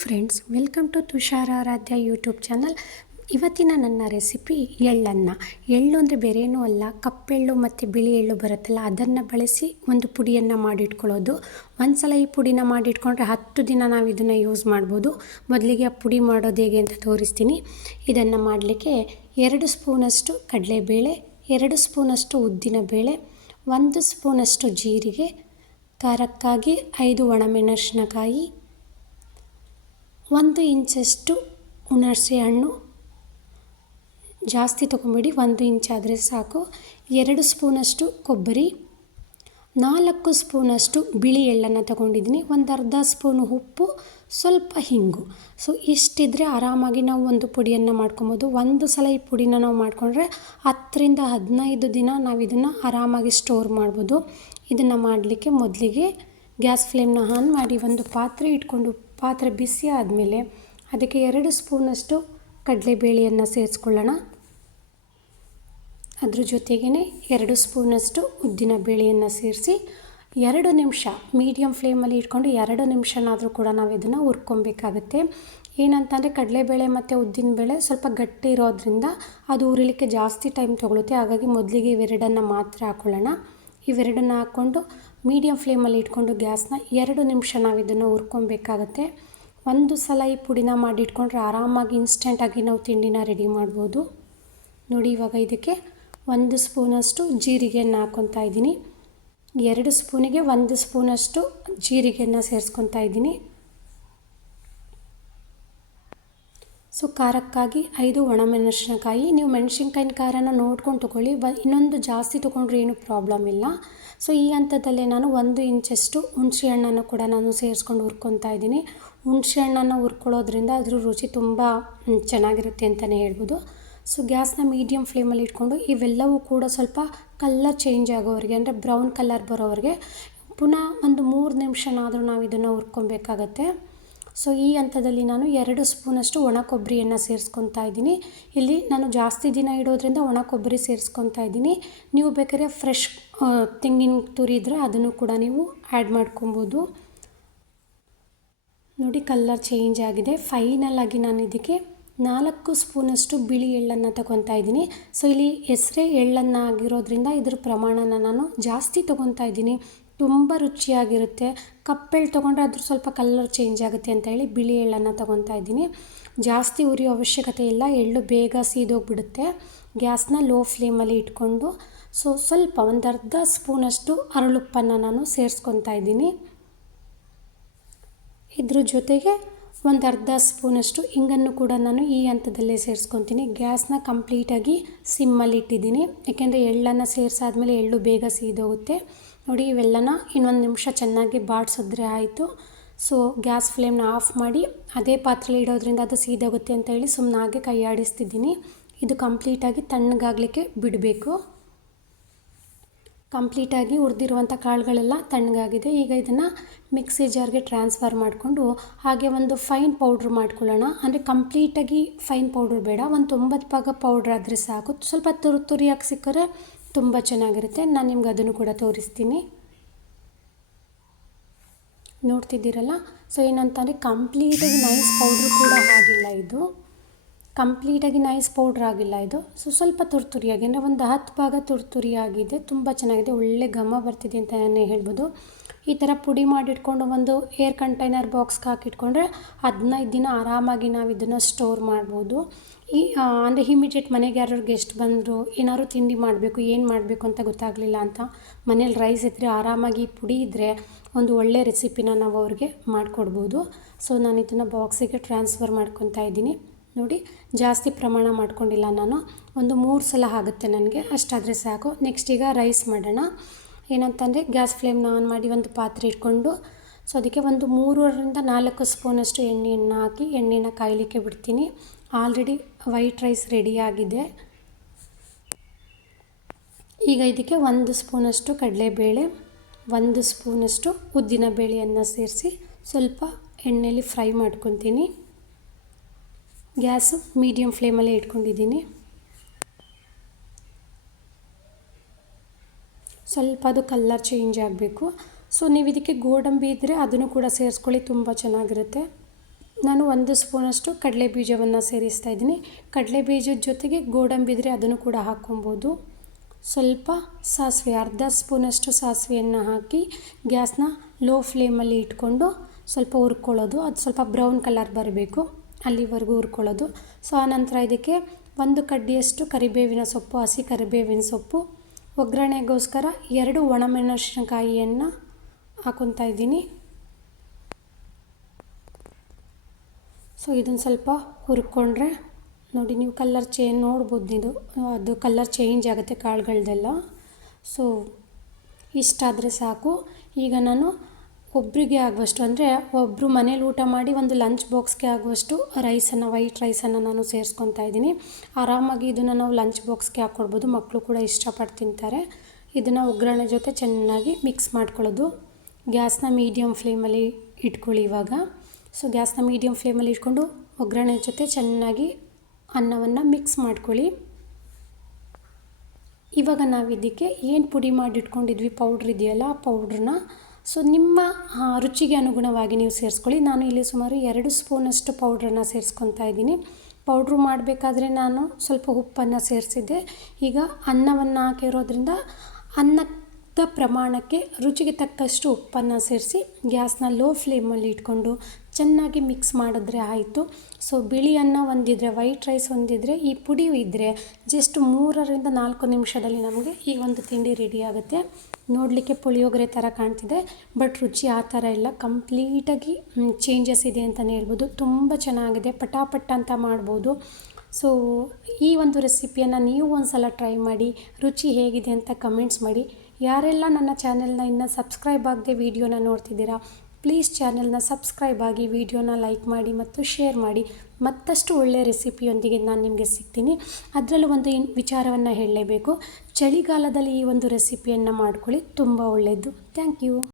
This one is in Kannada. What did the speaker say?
Friends, welcome to Tushara Aradhya YouTube channel. ಇವತ್ತಿನ ನನ್ನ ರೆಸಿಪಿ ಎಳ್ಳನ್ನು. ಎಳ್ಳು ಅಂದರೆ ಬೇರೇನೂ ಅಲ್ಲ, ಕಪ್ಪೆಳ್ಳು ಮತ್ತು ಬಿಳಿ ಎಳ್ಳು ಬರುತ್ತಲ್ಲ, ಅದನ್ನು ಬಳಸಿ ಒಂದು ಪುಡಿಯನ್ನು ಮಾಡಿಟ್ಕೊಳ್ಳೋದು. ಒಂದು ಸಲ ಈ ಪುಡಿನ ಮಾಡಿಟ್ಕೊಂಡ್ರೆ 10 ದಿನ ನಾವು ಇದನ್ನು ಯೂಸ್ ಮಾಡ್ಬೋದು. ಮೊದಲಿಗೆ ಆ ಪುಡಿ ಮಾಡೋದು ಹೇಗೆ ಅಂತ ತೋರಿಸ್ತೀನಿ. ಇದನ್ನು ಮಾಡಲಿಕ್ಕೆ 2 ಸ್ಪೂನಷ್ಟು ಕಡಲೆಬೇಳೆ, 2 ಸ್ಪೂನಷ್ಟು ಉದ್ದಿನಬೇಳೆ, 1 ಸ್ಪೂನಷ್ಟು ಜೀರಿಗೆ, ಖಾರಕ್ಕಾಗಿ 5 ಒಣಮೆಣಸಿನಕಾಯಿ, 1 ಇಂಚಷ್ಟು ಹುಣಸೆ ಹಣ್ಣು, ಜಾಸ್ತಿ ತೊಗೊಂಬೇಡಿ, 1 ಇಂಚ್ ಆದರೆ ಸಾಕು, 2 ಸ್ಪೂನಷ್ಟು ಕೊಬ್ಬರಿ, 4 ಸ್ಪೂನಷ್ಟು ಬಿಳಿ ಎಳ್ಳನ್ನು ತಗೊಂಡಿದ್ದೀನಿ, ಒಂದು ಅರ್ಧ ಸ್ಪೂನು ಉಪ್ಪು, ಸ್ವಲ್ಪ ಹಿಂಗು. ಸೊ ಇಷ್ಟಿದ್ರೆ ಆರಾಮಾಗಿ ನಾವು ಒಂದು ಪುಡಿಯನ್ನು ಮಾಡ್ಕೊಬೋದು. ಒಂದು ಸಲ ಈ ಪುಡಿನ ನಾವು ಮಾಡಿಕೊಂಡ್ರೆ 10 ರಿಂದ 15 ದಿನ ನಾವು ಇದನ್ನು ಆರಾಮಾಗಿ ಸ್ಟೋರ್ ಮಾಡ್ಬೋದು. ಇದನ್ನು ಮಾಡಲಿಕ್ಕೆ ಮೊದಲಿಗೆ ಗ್ಯಾಸ್ ಫ್ಲೇಮ್ನ ಆನ್ ಮಾಡಿ ಒಂದು ಪಾತ್ರೆ ಇಟ್ಕೊಂಡು, ಪಾತ್ರೆ ಬಿಸಿ ಆದಮೇಲೆ ಅದಕ್ಕೆ 2 ಸ್ಪೂನಷ್ಟು ಕಡಲೆಬೇಳೆಯನ್ನು ಸೇರಿಸ್ಕೊಳ್ಳೋಣ. ಅದ್ರ ಜೊತೆಗೇ 2 ಸ್ಪೂನಷ್ಟು ಉದ್ದಿನ ಬೇಳೆಯನ್ನು ಸೇರಿಸಿ 2 ನಿಮಿಷ ಮೀಡಿಯಮ್ ಫ್ಲೇಮಲ್ಲಿ ಇಟ್ಕೊಂಡು 2 ನಿಮಿಷನಾದರೂ ಕೂಡ ನಾವು ಇದನ್ನು ಹುರ್ಕೊಬೇಕಾಗುತ್ತೆ. ಏನಂತಂದರೆ ಕಡಲೆಬೇಳೆ ಮತ್ತು ಉದ್ದಿನಬೇಳೆ ಸ್ವಲ್ಪ ಗಟ್ಟಿ ಇರೋದ್ರಿಂದ ಅದು ಹುರಿಲಿಕ್ಕೆ ಜಾಸ್ತಿ ಟೈಮ್ ತೊಗೊಳುತ್ತೆ. ಹಾಗಾಗಿ ಮೊದಲಿಗೆ ಇವೆರಡನ್ನು ಮಾತ್ರ ಹಾಕ್ಕೊಳ್ಳೋಣ. ಇವೆರಡನ್ನು ಹಾಕ್ಕೊಂಡು ಮೀಡಿಯಮ್ ಫ್ಲೇಮಲ್ಲಿ ಇಟ್ಕೊಂಡು ಗ್ಯಾಸ್ನ 2 ನಿಮಿಷ ನಾವು ಇದನ್ನು ಹುರ್ಕೊಬೇಕಾಗತ್ತೆ. ಒಂದು ಸಲ ಈ ಪುಡಿನ ಮಾಡಿಟ್ಕೊಂಡ್ರೆ ಆರಾಮಾಗಿ ಇನ್ಸ್ಟೆಂಟಾಗಿ ನಾವು ತಿಂಡಿನ ರೆಡಿ ಮಾಡ್ಬೋದು. ನೋಡಿ, ಇವಾಗ ಇದಕ್ಕೆ 1 ಸ್ಪೂನಷ್ಟು ಜೀರಿಗೆಯನ್ನು ಹಾಕ್ಕೊತಾ ಇದ್ದೀನಿ. 2 ಸ್ಪೂನಿಗೆ 1 ಸ್ಪೂನಷ್ಟು ಜೀರಿಗೆಯನ್ನು ಸೇರಿಸ್ಕೊತಾ ಇದ್ದೀನಿ. ಸೊ ಖಾರಕ್ಕಾಗಿ 5 ಒಣಮೆಣಸಿನಕಾಯಿ. ನೀವು ಮೆಣಸಿನ್ಕಾಯಿನ ಖಾರನ ನೋಡ್ಕೊಂಡು ತೊಗೊಳ್ಳಿ, ಇನ್ನೊಂದು ಜಾಸ್ತಿ ತೊಗೊಂಡ್ರೆ ಏನೂ ಪ್ರಾಬ್ಲಮ್ ಇಲ್ಲ. ಸೊ ಈ ಹಂತದಲ್ಲೇ ನಾನು 1 ಇಂಚಷ್ಟು ಹುಣಸೆ ಹಣ್ಣನ್ನು ಕೂಡ ನಾನು ಸೇರಿಸ್ಕೊಂಡು ಹುರ್ಕೊತಾ ಇದ್ದೀನಿ. ಹುಣಸೆ ಹಣ್ಣನ್ನು ಹುರ್ಕೊಳ್ಳೋದ್ರಿಂದ ಅದ್ರ ರುಚಿ ತುಂಬ ಚೆನ್ನಾಗಿರುತ್ತೆ ಅಂತಲೇ ಹೇಳ್ಬೋದು. ಸೊ ಗ್ಯಾಸ್ನ ಮೀಡಿಯಮ್ ಫ್ಲೇಮಲ್ಲಿ ಇಟ್ಕೊಂಡು ಇವೆಲ್ಲವೂ ಕೂಡ ಸ್ವಲ್ಪ ಕಲರ್ ಚೇಂಜ್ ಆಗೋವರೆಗೆ, ಅಂದರೆ ಬ್ರೌನ್ ಕಲರ್ ಬರೋವರೆಗೆ ಪುನಃ ಒಂದು 3 ನಿಮಿಷನಾದರೂ ನಾವು ಇದನ್ನು ಹುರ್ಕೊಬೇಕಾಗತ್ತೆ. ಸೊ ಈ ಹಂತದಲ್ಲಿ ನಾನು 2 ಸ್ಪೂನಷ್ಟು ಒಣ ಕೊಬ್ಬರಿಯನ್ನು ಸೇರಿಸ್ಕೊತಾ ಇದ್ದೀನಿ. ಇಲ್ಲಿ ನಾನು ಜಾಸ್ತಿ ದಿನ ಇಡೋದ್ರಿಂದ ಒಣ ಕೊಬ್ಬರಿ ಸೇರಿಸ್ಕೊತಾ ಇದ್ದೀನಿ. ನೀವು ಬೇಕಾದ್ರೆ ಫ್ರೆಶ್ ತೆಂಗಿನ ತುರಿ ಇದ್ದರೆ ಅದನ್ನು ಕೂಡ ನೀವು ಆ್ಯಡ್ ಮಾಡ್ಕೊಬೋದು. ನೋಡಿ, ಕಲರ್ ಚೇಂಜ್ ಆಗಿದೆ. ಫೈನಲಾಗಿ ನಾನು ಇದಕ್ಕೆ 4 ಸ್ಪೂನಷ್ಟು ಬಿಳಿ ಎಳ್ಳನ್ನು ತಗೊತಾ ಇದ್ದೀನಿ. ಸೊ ಇಲ್ಲಿ ಹೆಸರೇ ಎಳ್ಳನ್ನು ಆಗಿರೋದ್ರಿಂದ ಇದ್ರ ಪ್ರಮಾಣನ ನಾನು ಜಾಸ್ತಿ ತೊಗೊತಾ ಇದ್ದೀನಿ. ತುಂಬ ರುಚಿಯಾಗಿರುತ್ತೆ. ಕಪ್ಪೆಳ್ಳು ತೊಗೊಂಡ್ರೆ ಅದ್ರ ಸ್ವಲ್ಪ ಕಲರ್ ಚೇಂಜ್ ಆಗುತ್ತೆ ಅಂತ ಹೇಳಿ ಬಿಳಿ ಎಳ್ಳನ್ನು ತೊಗೊತಾ ಇದ್ದೀನಿ. ಜಾಸ್ತಿ ಉರಿಯೋ ಅವಶ್ಯಕತೆ ಇಲ್ಲ, ಎಳ್ಳು ಬೇಗ ಸೀದೋಗ್ಬಿಡುತ್ತೆ. ಗ್ಯಾಸ್ನ ಲೋ ಫ್ಲೇಮಲ್ಲಿ ಇಟ್ಕೊಂಡು ಸೊ ಸ್ವಲ್ಪ ಒಂದು ಅರ್ಧ ಸ್ಪೂನಷ್ಟು ಅರಳುಪ್ಪನ್ನು ನಾನು ಸೇರಿಸ್ಕೊತಾ ಇದ್ದೀನಿ. ಇದ್ರ ಜೊತೆಗೆ ಒಂದು ಅರ್ಧ ಸ್ಪೂನಷ್ಟು ಹಿಂಗನ್ನು ಕೂಡ ನಾನು ಈ ಹಂತದಲ್ಲೇ ಸೇರಿಸ್ಕೊತೀನಿ. ಗ್ಯಾಸ್ನ ಕಂಪ್ಲೀಟಾಗಿ ಸಿಮ್ಮಲ್ಲಿ ಇಟ್ಟಿದ್ದೀನಿ, ಯಾಕೆಂದರೆ ಎಳ್ಳನ್ನು ಸೇರಿಸಾದ್ಮೇಲೆ ಎಳ್ಳು ಬೇಗ ಸೀದೋಗುತ್ತೆ. ನೋಡಿ, ಇವೆಲ್ಲನ ಇನ್ನೊಂದು ನಿಮಿಷ ಚೆನ್ನಾಗಿ ಬಾಡಿಸಿದ್ರೆ ಆಯಿತು. ಸೊ ಗ್ಯಾಸ್ ಫ್ಲೇಮ್ನ ಆಫ್ ಮಾಡಿ ಅದೇ ಪಾತ್ರೆಯಲ್ಲಿ ಇಡೋದ್ರಿಂದ ಅದು ಸೀದೋಗುತ್ತೆ ಅಂತ ಹೇಳಿ ಸುಮ್ಮನಾಗೆ ಕೈ ಆಡಿಸ್ತಿದ್ದೀನಿ. ಇದು ಕಂಪ್ಲೀಟಾಗಿ ತಣ್ಣಗಾಗಲಿಕ್ಕೆ ಬಿಡಬೇಕು. ಕಂಪ್ಲೀಟಾಗಿ ಹುರಿದಿರುವಂಥ ಕಾಳುಗಳೆಲ್ಲ ತಣ್ಣಗಾಗಿದೆ. ಈಗ ಇದನ್ನು ಮಿಕ್ಸಿ ಜಾರ್ಗೆ ಟ್ರಾನ್ಸ್ಫರ್ ಮಾಡಿಕೊಂಡು ಹಾಗೆ ಒಂದು ಫೈನ್ ಪೌಡ್ರ್ ಮಾಡ್ಕೊಳ್ಳೋಣ. ಅಂದರೆ ಕಂಪ್ಲೀಟಾಗಿ ಫೈನ್ ಪೌಡ್ರ್ ಬೇಡ, ಒಂದು 90 ಭಾಗ ಪೌಡ್ರ್ ಆದರೆ ಸಾಕು. ಸ್ವಲ್ಪ ತುರಿಯಾಗಿ ಸಿಕ್ಕರೆ ತುಂಬ ಚೆನ್ನಾಗಿರುತ್ತೆ. ನಾನು ನಿಮ್ಗೆ ಅದನ್ನು ಕೂಡ ತೋರಿಸ್ತೀನಿ. ನೋಡ್ತಿದ್ದೀರಲ್ಲ, ಸೊ ಏನಂತಂದರೆ ಕಂಪ್ಲೀಟಾಗಿ ನೈಸ್ ಪೌಡ್ರ್ ಕೂಡ ಆಗಿಲ್ಲ ಇದು, ಕಂಪ್ಲೀಟಾಗಿ ನೈಸ್ ಪೌಡ್ರ್ ಆಗಿಲ್ಲ ಇದು. ಸೊ ಸ್ವಲ್ಪ ತುರಿಯಾಗಿ, ಅಂದರೆ ಒಂದು 10 ಭಾಗ ತುರಿಯಾಗಿದೆ. ತುಂಬ ಚೆನ್ನಾಗಿದೆ, ಒಳ್ಳೆ ಘಮ ಬರ್ತಿದೆ ಅಂತಲೇ ಹೇಳ್ಬೋದು. ಈ ಥರ ಪುಡಿ ಮಾಡಿಟ್ಕೊಂಡು ಒಂದು ಏರ್ ಕಂಟೈನರ್ ಬಾಕ್ಸ್ಗೆ ಹಾಕಿಟ್ಕೊಂಡ್ರೆ 15 ದಿನ ಆರಾಮಾಗಿ ನಾವು ಇದನ್ನು ಸ್ಟೋರ್ ಮಾಡ್ಬೋದು. ಅಂದರೆ ಇಮಿಡಿಯೇಟ್ ಮನೆಗೆ ಯಾರು ಗೆಸ್ಟ್ ಬಂದರು, ಏನಾದ್ರು ತಿಂಡಿ ಮಾಡಬೇಕು, ಏನು ಮಾಡಬೇಕು ಅಂತ ಗೊತ್ತಾಗಲಿಲ್ಲ ಅಂತ ಮನೇಲಿ ರೈಸ್ ಇದ್ದರೆ ಆರಾಮಾಗಿ ಪುಡಿ ಇದ್ದರೆ ಒಂದು ಒಳ್ಳೆ ರೆಸಿಪಿನ ನಾವು ಅವ್ರಿಗೆ ಮಾಡಿಕೊಡ್ಬೋದು. ಸೊ ನಾನು ಇದನ್ನು ಬಾಕ್ಸಿಗೆ ಟ್ರಾನ್ಸ್ಫರ್ ಮಾಡ್ಕೊತಾ ಇದ್ದೀನಿ. ನೋಡಿ, ಜಾಸ್ತಿ ಪ್ರಮಾಣ ಮಾಡ್ಕೊಂಡಿಲ್ಲ ನಾನು, ಒಂದು 3 ಸಲ ಆಗುತ್ತೆ ನನಗೆ, ಅಷ್ಟಾದರೆ ಸಾಕು. ನೆಕ್ಸ್ಟ್ ಈಗ ರೈಸ್ ಮಾಡೋಣ. ಏನಂತಂದರೆ ಗ್ಯಾಸ್ ಫ್ಲೇಮ್ನ ಆನ್ ಮಾಡಿ ಒಂದು ಪಾತ್ರೆ ಇಟ್ಕೊಂಡು ಸೊ ಅದಕ್ಕೆ ಒಂದು 3 ರಿಂದ 4 ಸ್ಪೂನಷ್ಟು ಎಣ್ಣೆಯನ್ನು ಹಾಕಿ ಎಣ್ಣೆನ ಕಾಯಲಿಕ್ಕೆ ಬಿಡ್ತೀನಿ. ಆಲ್ರೆಡಿ ವೈಟ್ ರೈಸ್ ರೆಡಿಯಾಗಿದೆ. ಈಗ ಇದಕ್ಕೆ 1 ಸ್ಪೂನಷ್ಟು ಕಡಲೆಬೇಳೆ, 1 ಸ್ಪೂನಷ್ಟು ಉದ್ದಿನ ಬೇಳೆಯನ್ನು ಸೇರಿಸಿ ಸ್ವಲ್ಪ ಎಣ್ಣೆಯಲ್ಲಿ ಫ್ರೈ ಮಾಡ್ಕೊತೀನಿ. ಗ್ಯಾಸು ಮೀಡಿಯಮ್ ಫ್ಲೇಮಲ್ಲೇ ಇಟ್ಕೊಂಡಿದ್ದೀನಿ. ಸ್ವಲ್ಪ ಅದು ಕಲರ್ ಚೇಂಜ್ ಆಗಬೇಕು. ಸೊ ನೀವು ಇದಕ್ಕೆ ಗೋಡಂಬಿ ಇದ್ದರೆ ಅದನ್ನು ಕೂಡ ಸೇರಿಸ್ಕೊಳ್ಳಿ, ತುಂಬ ಚೆನ್ನಾಗಿರುತ್ತೆ. ನಾನು 1 ಸ್ಪೂನಷ್ಟು ಕಡಲೆ ಬೀಜವನ್ನು ಸೇರಿಸ್ತಾ ಇದ್ದೀನಿ. ಕಡಲೆ ಬೀಜದ ಜೊತೆಗೆ ಗೋಡಂಬಿ ಇದ್ದರೆ ಅದನ್ನು ಕೂಡ ಹಾಕ್ಕೊಬೋದು. ಸ್ವಲ್ಪ ಸಾಸಿವೆ, ಅರ್ಧ ಸ್ಪೂನಷ್ಟು ಸಾಸಿವೆಯನ್ನು ಹಾಕಿ ಗ್ಯಾಸ್ನ ಲೋ ಫ್ಲೇಮಲ್ಲಿ ಇಟ್ಕೊಂಡು ಸ್ವಲ್ಪ ಹುರ್ಕೊಳ್ಳೋದು. ಅದು ಸ್ವಲ್ಪ ಬ್ರೌನ್ ಕಲರ್ ಬರಬೇಕು, ಅಲ್ಲಿವರೆಗೂ ಹುರ್ಕೊಳ್ಳೋದು. ಸೊ ಆನಂತರ ಇದಕ್ಕೆ 1 ಕಡ್ಡಿಯಷ್ಟು ಕರಿಬೇವಿನ ಸೊಪ್ಪು, ಹಸಿ ಕರಿಬೇವಿನ ಸೊಪ್ಪು, ಒಗ್ಗರಣೆಗೋಸ್ಕರ 2 ಒಣಮೆಣಸಿನಕಾಯಿಯನ್ನು ಹಾಕ್ಕೊತಾ ಇದ್ದೀನಿ. ಸೊ ಇದನ್ನು ಸ್ವಲ್ಪ ಹುರ್ಕೊಂಡ್ರೆ ನೋಡಿ, ನೀವು ಕಲರ್ ನೋಡ್ಬೋದು, ಅದು ಕಲರ್ ಚೇಂಜ್ ಆಗುತ್ತೆ ಕಾಳುಗಳದ್ದೆಲ್ಲ. ಸೊ ಇಷ್ಟಾದರೆ ಸಾಕು. ಈಗ ನಾನು ಒಬ್ಬರಿಗೆ ಆಗುವಷ್ಟು, ಅಂದರೆ ಒಬ್ಬರು ಮನೇಲಿ ಊಟ ಮಾಡಿ ಒಂದು ಲಂಚ್ ಬಾಕ್ಸ್ಗೆ ಆಗುವಷ್ಟು ವೈಟ್ ರೈಸನ್ನು ನಾನು ಸೇರಿಸ್ಕೊತಾ ಇದ್ದೀನಿ. ಆರಾಮಾಗಿ ಇದನ್ನು ನಾವು ಲಂಚ್ ಬಾಕ್ಸ್ಗೆ ಹಾಕ್ಕೊಡ್ಬೋದು, ಮಕ್ಕಳು ಕೂಡ ಇಷ್ಟಪಟ್ಟು ತಿಂತಾರೆ. ಇದನ್ನು ಒಗ್ಗರಣೆ ಜೊತೆ ಚೆನ್ನಾಗಿ ಮಿಕ್ಸ್ ಮಾಡ್ಕೊಳ್ಳೋದು. ಗ್ಯಾಸ್ನ ಮೀಡಿಯಮ್ ಫ್ಲೇಮಲ್ಲಿ ಇಟ್ಕೊಳ್ಳಿ ಇವಾಗ. ಸೊ ಗ್ಯಾಸ್ನ ಮೀಡಿಯಮ್ ಫ್ಲೇಮಲ್ಲಿ ಇಟ್ಕೊಂಡು ಒಗ್ಗರಣೆ ಜೊತೆ ಚೆನ್ನಾಗಿ ಅನ್ನವನ್ನು ಮಿಕ್ಸ್ ಮಾಡ್ಕೊಳ್ಳಿ. ಇವಾಗ ನಾವು ಇದಕ್ಕೆ ಏನು ಪುಡಿ ಮಾಡಿ ಇಟ್ಕೊಂಡಿದ್ವಿ ಪೌಡ್ರ್ ಇದೆಯಲ್ಲ, ಆ ಪೌಡ್ರನ್ನ ಸೊ ನಿಮ್ಮ ರುಚಿಗೆ ಅನುಗುಣವಾಗಿ ನೀವು ಸೇರಿಸ್ಕೊಳ್ಳಿ. ನಾನು ಇಲ್ಲಿ ಸುಮಾರು 2 ಸ್ಪೂನಷ್ಟು ಪೌಡ್ರನ್ನು ಸೇರಿಸ್ಕೊತಾ ಇದ್ದೀನಿ. ಪೌಡ್ರು ಮಾಡಬೇಕಾದ್ರೆ ನಾನು ಸ್ವಲ್ಪ ಉಪ್ಪನ್ನು ಸೇರಿಸಿದ್ದೆ. ಈಗ ಅನ್ನವನ್ನು ಹಾಕಿರೋದ್ರಿಂದ ಅನ್ನದ ಪ್ರಮಾಣಕ್ಕೆ ರುಚಿಗೆ ತಕ್ಕಷ್ಟು ಉಪ್ಪನ್ನು ಸೇರಿಸಿ ಗ್ಯಾಸ್ನ ಲೋ ಫ್ಲೇಮಲ್ಲಿ ಇಟ್ಕೊಂಡು ಚೆನ್ನಾಗಿ ಮಿಕ್ಸ್ ಮಾಡಿದ್ರೆ ಆಯಿತು. ಸೊ ಬಿಳಿ ಅನ್ನ ಒಂದಿದ್ರೆ, ವೈಟ್ ರೈಸ್ ಒಂದಿದ್ರೆ, ಈ ಪುಡಿ ಇದ್ದರೆ ಜಸ್ಟ್ 3ರಿಂದ 4 ನಿಮಿಷದಲ್ಲಿ ನಮಗೆ ಈ ಒಂದು ತಿಂಡಿ ರೆಡಿ ಆಗುತ್ತೆ. ನೋಡಲಿಕ್ಕೆ ಪುಳಿಯೋಗರೆ ಥರ ಕಾಣ್ತಿದೆ, ಬಟ್ ರುಚಿ ಆ ಥರ ಇಲ್ಲ. ಕಂಪ್ಲೀಟಾಗಿ ಚೇಂಜಸ್ ಇದೆ ಅಂತಲೇ ಹೇಳ್ಬೋದು. ತುಂಬ ಚೆನ್ನಾಗಿದೆ, ಪಟಾಪಟ್ ಅಂತ ಮಾಡ್ಬೋದು. ಸೊ ಈ ಒಂದು ರೆಸಿಪಿಯನ್ನು ನೀವು ಒಂದು ಸಲ ಟ್ರೈ ಮಾಡಿ, ರುಚಿ ಹೇಗಿದೆ ಅಂತ ಕಮೆಂಟ್ಸ್ ಮಾಡಿ. ಯಾರೆಲ್ಲ ನನ್ನ ಚಾನೆಲ್ನ ಇನ್ನೂ ಸಬ್ಸ್ಕ್ರೈಬ್ ಆಗದೆ ವಿಡಿಯೋನ ನೋಡ್ತಿದ್ದೀರಾ, ಪ್ಲೀಸ್ ಚಾನೆಲ್ನ ಸಬ್ಸ್ಕ್ರೈಬ್ ಆಗಿ, ವಿಡಿಯೋನ ಲೈಕ್ ಮಾಡಿ ಮತ್ತು ಶೇರ್ ಮಾಡಿ. ಮತ್ತಷ್ಟು ಒಳ್ಳೆಯ ರೆಸಿಪಿಯೊಂದಿಗೆ ನಾನು ನಿಮಗೆ ಸಿಗ್ತೀನಿ. ಅದರಲ್ಲೂ ಒಂದು ವಿಚಾರವನ್ನು ಹೇಳಲೇಬೇಕು, ಚಳಿಗಾಲದಲ್ಲಿ ಈ ಒಂದು ರೆಸಿಪಿಯನ್ನು ಮಾಡ್ಕೊಳ್ಳಿ, ತುಂಬ ಒಳ್ಳೆಯದು. Thank you.